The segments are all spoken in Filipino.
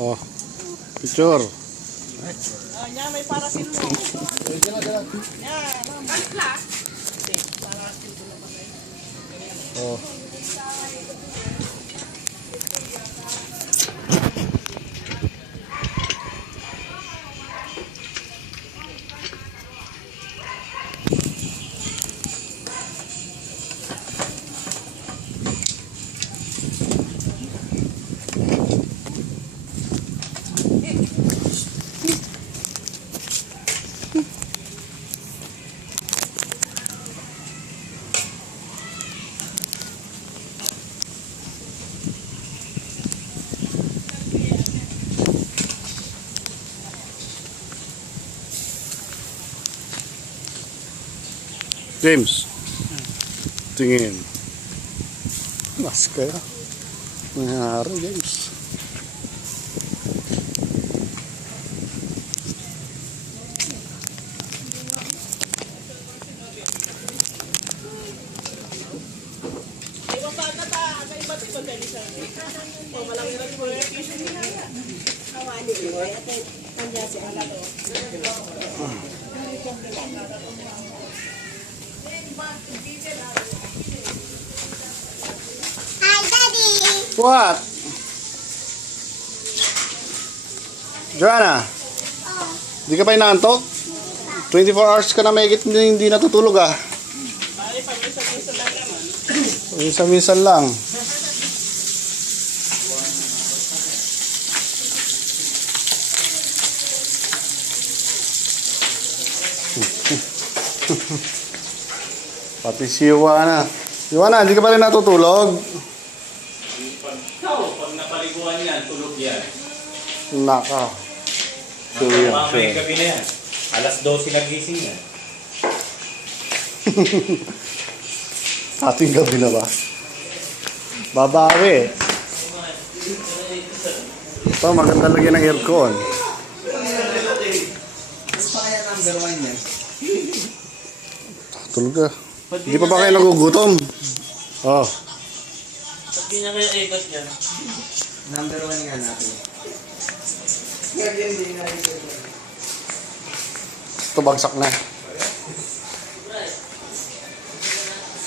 Oh, picture. Nya, may parasil mo. Yan, balik lang. Parasil ko naman eh. Oh. James, tingin. Mas kaya. Nangyari, James. Hi, Daddy. What? Joanna, di ka pa inaantok? 24 hours ka na mahigit hindi natutulog ah. Bali, pag-isa-isa lang naman. Minsan-minsan lang. Pati si Joanna. Joanna, di ka pa rin natutulog? Pag napaliguan yan, tulog yan. Naka. So, yan, Mamayang so. gabi na yan. Alas 12 nagising yan. Ating gabi na ba? Babawi. Ito, maganda lagyan ng aircon. Mas pa kaya number 1 yan? Tulog ka. Hindi pa ba kayo nagugutom? Oh. Pag di niya kaya ikot yan. Number 1 nga natin. Ito bagsak na.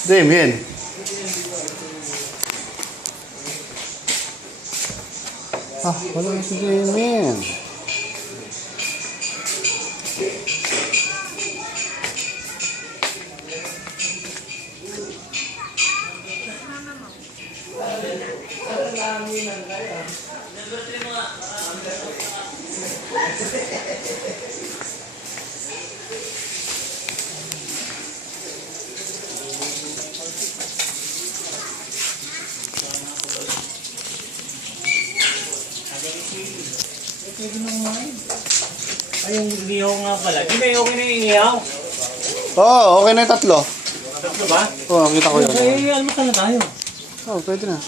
Damien. Ah, wala si Damien. Ay, yung inihaw nga pala. Di ba okay na yung inihaw? Oh, okay na yung tatlo. Tatlo ba? Oh, nakita ko yun. Ay, almusal na tayo. Oh, pwede na.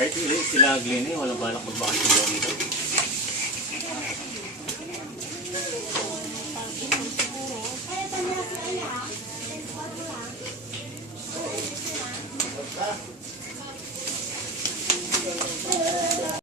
Kahit sila Glenn eh, walang balak magbakasyon daw dito.